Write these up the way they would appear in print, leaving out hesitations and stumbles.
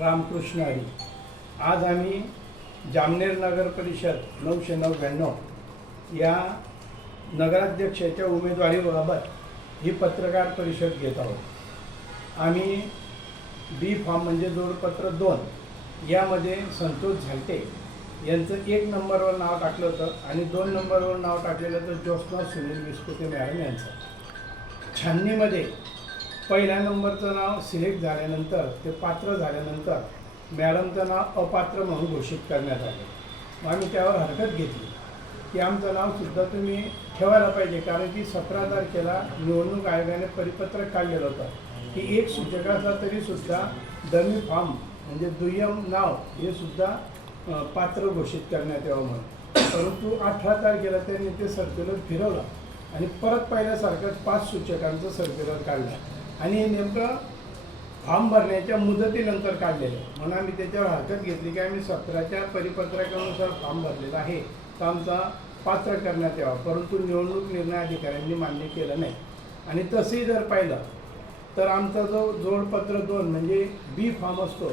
रामकृष्ण हरी। आज आम्ही जामनेर नगर परिषद 999 या नगराध्यक्षाच्या उमेदवारीबाबत ही पत्रकार परिषद घेत आहोत। आम्ही बी फॉर्म म्हणजे जोडपत्र 2 यामध्ये संतोष झालटे यांचं 1 नंबरवर नाव टाकलं होतं आणि 2 नंबरवर नाव टाकलेलं तर ज्योत्स्ना सुनील विस्पुते मॅडम यांचं। छाननीमध्ये पहिल्या नंबरचं नाव सिलेक्ट झाल्यानंतर ते पात्र झाल्यानंतर मॅडमचं नाव अपात्र म्हणून घोषित करण्यात आलं। मग आम्ही त्यावर हरकत घेतली की आमचं नावसुद्धा तुम्ही ठेवायला पाहिजे, कारण की 17 तारखेला निवडणूक आयोगाने परिपत्रक काढलेलं होतं की एक सूचकाचा तरीसुद्धा डमी फॉर्म म्हणजे दुय्यम नाव हे सुद्धा पात्र घोषित करण्यात यावं म्हणून। परंतु 18 तारखेला त्यांनी ते सर्क्युलर फिरवलं आणि परत पहिल्यासारखंच 5 सूचकांचं सर्क्युलर काढलं आणि हे नेमकं फॉर्म भरण्याच्या मुदतीनंतर काढलेलं आहे। म्हणून आम्ही त्याच्यावर हरकत घेतली की आम्ही 17च्या परिपत्रकानुसार फॉर्म भरलेला आहे तर आमचा पात्र करण्यात यावा, परंतु निवडणूक निर्णय अधिकाऱ्यांनी मान्य केलं नाही। आणि तसंही जर पाहिलं तर आमचा जो जोडपत्र 2 म्हणजे बी फॉर्म असतो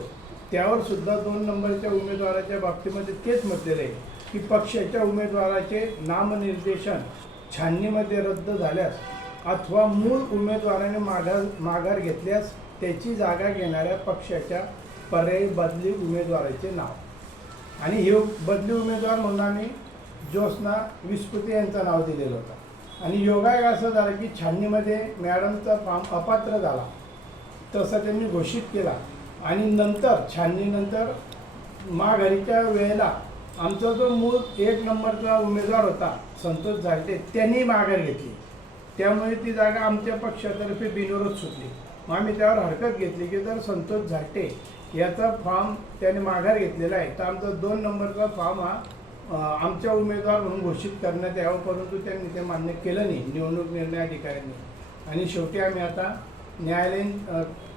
त्यावर सुद्धा 2 नंबरच्या उमेदवाराच्या बाबतीमध्ये तेच म्हटलेलं आहे की पक्षाच्या उमेदवाराचे नामनिर्देशन छाननीमध्ये रद्द झाल्यास अथवा मूळ उमेदवाराने माघार घेतल्यास त्याची जागा घेणाऱ्या पक्षाच्या पर्यायी बदली उमेदवाराचे नाव आणि हे बदली उमेदवार म्हणून आम्ही ज्योत्स्ना विस्पुते यांचं नाव दिलेलं होतं। आणि योगायोग असं झालं की छाननीमध्ये मॅडमचा फॉर्म अपात्र झाला तसं त्यांनी घोषित केला आणि नंतर छाननीनंतर माघारीच्या वेळेला आमचा जो मूळ 1 नंबरचा उमेदवार होता संतोष झालटे त्यांनी माघार घेतली, त्यामुळे ती जागा आमच्या पक्षातर्फे बिनविरोध सुटली। मग आम्ही त्यावर हरकत घेतली की जर संतोष झालटे याचा फॉर्म त्याने माघार घेतलेला आहे तर आमचा 2 नंबरचा फॉर्म हा आमच्या उमेदवार म्हणून घोषित करण्यात यावं, परंतु त्यांनी ते मान्य केलं नाही निवडणूक निर्णय अधिकाऱ्यांनी। आणि शेवटी आम्ही आता न्यायालयीन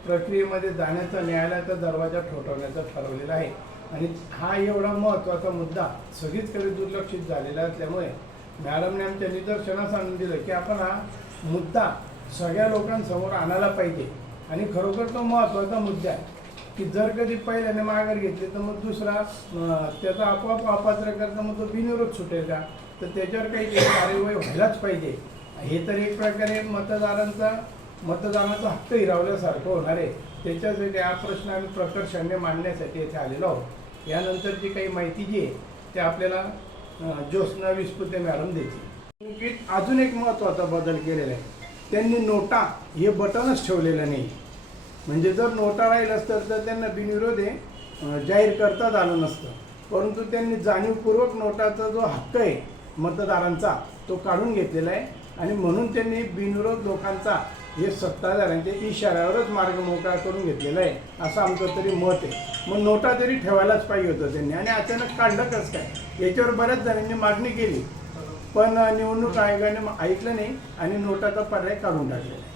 प्रक्रियेमध्ये जाण्याचा न्यायालयाचा दरवाजा ठोठावण्याचा ठरवलेला आहे। आणि हा एवढा महत्त्वाचा मुद्दा सगळीचकडे दुर्लक्षित झालेला असल्यामुळे मॅडमने आमच्या निदर्शनास आणून दिलं की आपण हा मुद्दा सगळ्या लोकांसमोर आणायला पाहिजे। आणि खरोखर तो महत्त्वाचा मुद्दा आहे की जर कधी पहिल्याने माघार घेतली तर मग दुसरा त्याचा आपोआप अपात्र करता मग तो बिनविरोध सुटेल का, तर त्याच्यावर काही कार्यवाही व्हायलाच पाहिजे। हे तर एक प्रकारे मतदानाचा हक्क हिरावल्यासारखं होणार आहे। त्याच्यासाठी हा प्रश्न आम्ही प्रकर्षाने मांडण्यासाठी येथे आलेलो आहोत। यानंतरची काही माहिती जी आहे ते आपल्याला ज्योत्स्ना विस्पुते मॅडम देतील। अजून एक महत्त्वाचा बदल केलेला आहे, त्यांनी नोटा हे बटनच ठेवलेलं नाही। म्हणजे जर नोटा राहील असतं तर त्यांना बिनविरोध हे जाहीर करताच आलं नसतं, परंतु त्यांनी जाणीवपूर्वक नोटाचा जो हक्क आहे मतदारांचा तो काढून घेतलेला आहे आणि म्हणून त्यांनी बिनविरोध लोकांचा हे सत्ताधाऱ्यांच्या इशाऱ्यावरच मार्ग मोकळा करून घेतलेला आहे असं आमचं तरी मत आहे। मग नोटा तरी ठेवायलाच पाहिजे होतं त्यांनी आणि अचानक काढलं कसं काय याच्यावर बऱ्याच जणांनी मागणी केली, पण निवडणूक आयोगाने ऐकलं नाही आणि नोटाचा पर्याय काढून टाकलेला आहे।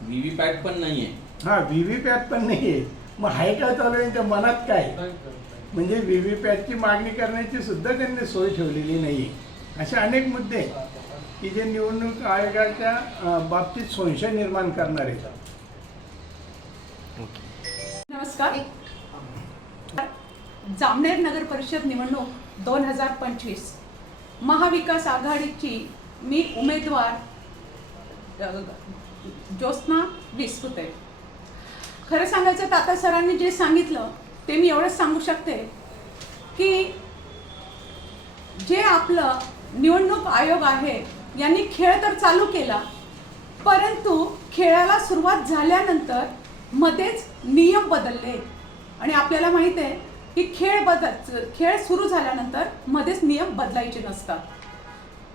व्हीव्हीपॅट पण नाहीये। हां, व्हीव्हीपॅट पण नाही आहे। मग हाय काय चालू आहे त्यांच्या मनात काय, म्हणजे व्हीव्हीपॅटची मागणी करण्याची सुद्धा त्यांनी सोय ठेवलेली नाही। असे अनेक मुद्दे की जे निवडणूक आयोगाच्या बाबतीत संशय निर्माण करणार आहेत। नमस्कार। जामनेर नगर परिषद निवडणूक 2025 महाविकास आघाडीची मी उमेदवार ज्योत्स्ना विस्पुते। खरं सांगायचं तर आता सरांनी जे सांगितलं ते मी एवढंच सांगू शकते की जे आपलं निवडणूक आयोग आहे यांनी खेळ तर चालू केला, परंतु खेळाला सुरुवात झाल्यानंतर मध्येच नियम बदलले आणि आपल्याला माहिती आहे की खेळ सुरू झाल्यानंतर मध्येच नियम बदलायचे नसतात।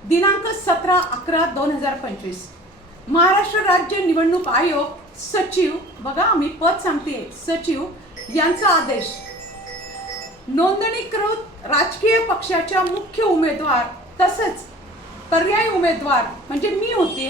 दिनांक 17/11/2025 महाराष्ट्र राज्य निवडणूक आयोग सचिव, बघा मी पद सांगते, सचिव यांचा आदेश नोंदणीकृत राजकीय पक्षाच्या मुख्य उमेदवार तसंच पर्यायी उमेदवार म्हणजे मी होते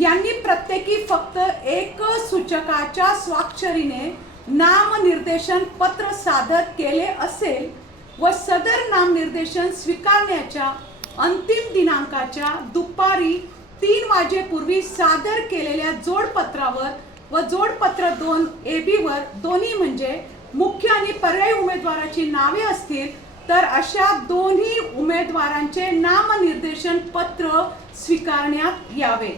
यांनी प्रत्येकी फक्त 1 सूचकाच्या स्वाक्षरीने नामनिर्देशन पत्र सादर केले असेल व सदर नामनिर्देशन स्वीकारण्याच्या अंतिम दिनांकाच्या दुपारी 3 वाजेपूर्वी सादर केलेल्या जोडपत्रावर व जोडपत्र 2 AB वर दोन्ही म्हणजे मुख्य आणि पर्यायी उमेदवाराची नावे असतील तर अशा दोन्ही उमेदवारांचे नामनिर्देशन पत्र स्वीकारण्यात यावे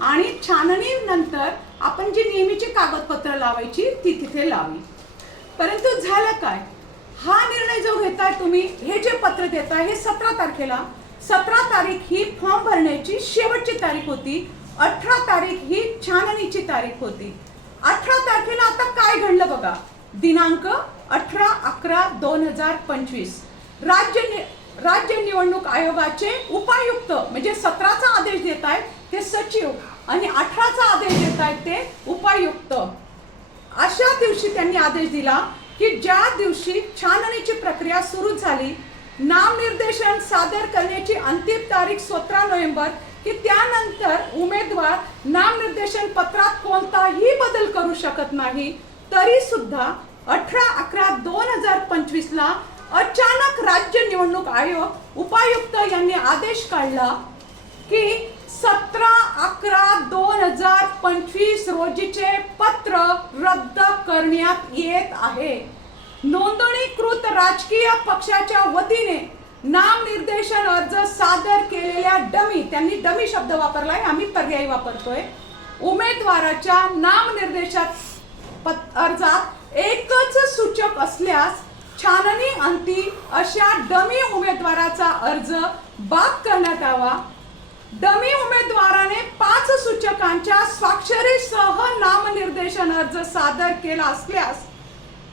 आणि छाननीनंतर आपण जी नेहमीची कागदपत्र लावायची ती तिथे लावी. परंतु झालं काय, हा निर्णय जो घेताय तुम्ही, हे जे पत्र देताय हे 17 तारखेला, 17 तारीख ही फॉर्म भरण्याची शेवटची तारीख होती. 18 तारीख ही छाननीची तारीख होती. 18 तारखेला आता काय घडलं बघा. दिनांक 18/11/2025 राज्य निवडणूक आयोगाचे उपायुक्त म्हणजे 17चा आदेश देत आहेत ते सचिव आणि 18चा आदेश देत आहेत ते उपायुक्त. अशा दिवशी त्यांनी आदेश दिला की ज्या दिवशी छाननीची प्रक्रिया सुरू झाली, नामनिर्देशन सादर करण्याची अंतिम तारीख 17 नोव्हेंबर की त्यानंतर उमेदवार नामनिर्देशन पत्रात कोणताही बदल करू शकत नाही, तरी सुद्धा 18/11/2025 ला अचानक राज्य निवडणूक आयोग उपायुक्त यांनी आदेश काढला की 17/11/2025 रोजीचे पत्र रद्द करण्यात येत आहे. नोंदणीकृत राजकीय पक्षाच्या वतीने नामनिर्देशन अर्ज सादर केलेल्या डमी, त्यांनी डमी शब्द वापरलाय, आम्ही पर्यायी वापरतोय, उमेदवाराच्या नामनिर्देशात अर्जात एकच सूचक असल्यास छाननी अंती अशा डमी उमेदवाराचा अर्ज बाद करण्यात यावा. डमी उमेदवाराने 5 सूचकांच्या स्वाक्षरीसह नामनिर्देशन अर्ज सादर केला असल्यास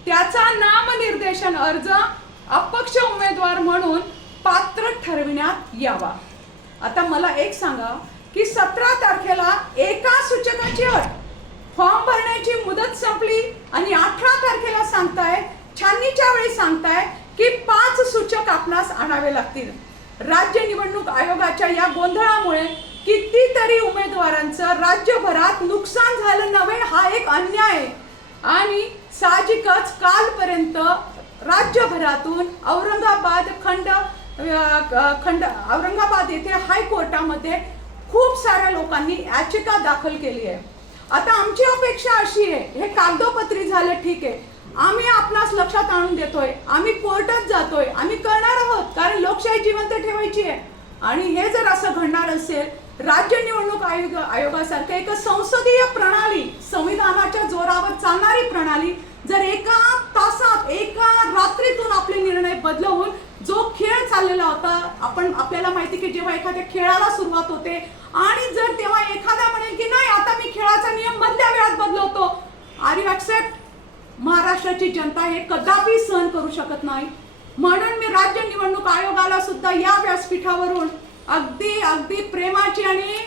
त्याचा नामनिर्देशन अर्ज अपक्ष उमेदवार म्हणून पात्र ठरविण्यात यावा. आता मला एक सांगा की 17 तारखेला एका सूचकाची अट, फॉर्म भरण्याची मुदत संपली आणि 18 तारखेला सांगताय, छाननीच्या वेळी सांगताय की 5 सूचक आपणास आणावे लागतील. राज्य निवडणूक आयोगाच्या या गोंधळामुळे कितीतरी उमेदवारांचं राज्यभरात नुकसान झालं नव्हे, हा एक अन्याय आहे. आणि साहजिकच कालपर्यंत राज्यभरातून औरंगाबाद येथे हायकोर्टामध्ये खूप साऱ्या लोकांनी याचिका दाखल केली आहे. आता आमची अपेक्षा अशी आहे, हे कागदोपत्री झालं ठीक आहे, आम्ही आपणास लक्षात आणून देतोय, आम्ही कोर्टात जातोय, आम्ही करणार आहोत, कारण लोकशाही जिवंत ठेवायची आहे. आणि हे जर असं घडणार असेल, राज्य निवडणूक आयोगासारखं एक संसदीय प्रणाली, संविधानाच्या जोरावर चालणारी प्रणाली जर एका तासात, एका रात्रीतून आपले निर्णय बदलवून जो खेळ चाललेला होता, आपल्याला माहिती की जेव्हा एखाद्या खेळाला सुरुवात होते आणि जर तेव्हा एखादा म्हणेल की नाही आता मी खेळाचा नियम मधल्या वेळात बदलवतो, आर यू ऍक्सेप्ट? महाराष्ट्राची जनता हे कदापि सहन करू शकत नाही. म्हणून मी राज्य निवडणूक आयोगाला सुद्धा या व्यासपीठावरून अगदी प्रेमाची आणि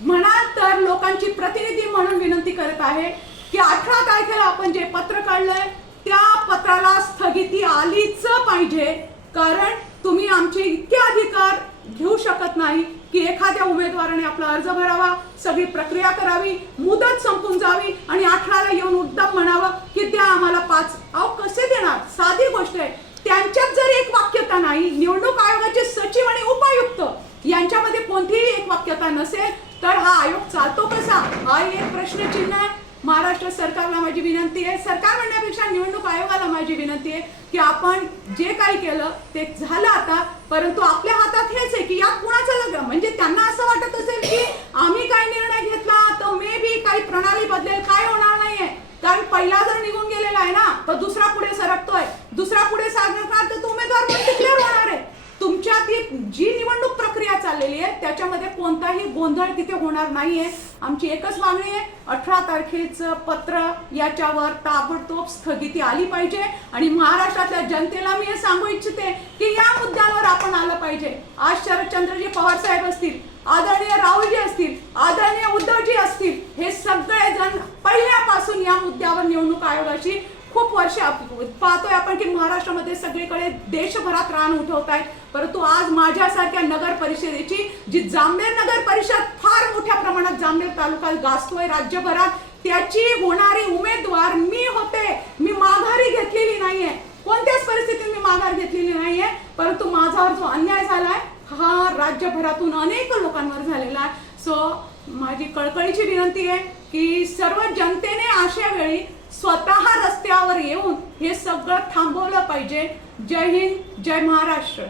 म्हणाल तर लोकांची प्रतिनिधी म्हणून विनंती करत आहे की 18 तारखेला आपण जे पत्र काढलंय त्या पत्राला स्थगिती आलीच पाहिजे. कारण तुम्ही आमचे इतके अधिकार घेऊ शकत नाही की एखाद्या उमेदवाराने आपला अर्ज भरावा, सगळी प्रक्रिया करावी, मुदत संपून जावी आणि 18ला येऊन उद्धम म्हणावं की द्या आम्हाला 5. अहो कसे देणार? साधी गोष्ट आहे. त्यांच्यात जर एक वाक्यता नाही, निवडणूक आयोगाचे सचिव आणि उपायुक्त यांच्यामध्ये कोणतीही एक वाक्यता नसेल तर हा आयोग चालतो कसा? हा एक प्रश्नचिन्ह आहे. महाराष्ट्र सरकारला माझी विनंती आहे, सरकार म्हणण्यापेक्षा निवडणूक आयोगाला माझी विनंती आहे की आपण जे काही केलं ते झालं आता, परंतु आपल्या हातात हेच आहे की यात कुणाचं लग्न, म्हणजे त्यांना असं वाटत असेल की आम्ही काय निर्णय घेतला तर मे बी काही प्रणाली बदलेल, काय होणार नाहीये. कारण पहिला जर निघून गेलेला आहे ना तर दुसरा पुढे सरकतोय, दुसरा पुढे सरकणार तर तो उमेदवार पण डिक्लेअर होणार आहे. तुमच्या ती जी निवडणूक प्रक्रिया चाललेली आहे त्याच्यामध्ये कोणताही गोंधळ तिथे होणार नाहीये. आमची एकच मागणी आहे, 18 तारखेचं पत्र याच्यावर ताबडतोब स्थगिती आली पाहिजे. आणि महाराष्ट्रातल्या जनतेला मी हे सांगू इच्छिते की या मुद्द्यावर आपण आलं पाहिजे. आज शरदचंद्रजी पवार साहेब असतील, आदरणीय राहुलजी असतील, आदरणीय उद्धवजी असतील, हे सगळे जण पहिल्यापासून या मुद्द्यावर निवडणूक आयोगाची खूप वर्ष पाहतोय आपण की महाराष्ट्रामध्ये सगळीकडे देशभरात रान उठवत आहेत. परंतु आज माझ्यासारख्या नगर परिषदेची जी जामनेर नगर परिषद फार मोठ्या प्रमाणात जामनेर तालुका गाजतोय राज्यभरात, त्याची होणारी उमेदवार मी होते. मी माघारी घेतलेली नाहीये, कोणत्याच परिस्थितीत मी माघार घेतलेली नाहीये. परंतु माझ्यावर जो अन्याय झालाय हा राज्यभरातून अनेक लोकांवर झालेला आहे. सो माझी कळकळीची विनंती आहे की सर्व जनतेने अशा वेळी स्वतः रस्त्यावर येऊन हे सगळं थांबवलं पाहिजे. जय हिंद, जय महाराष्ट्र.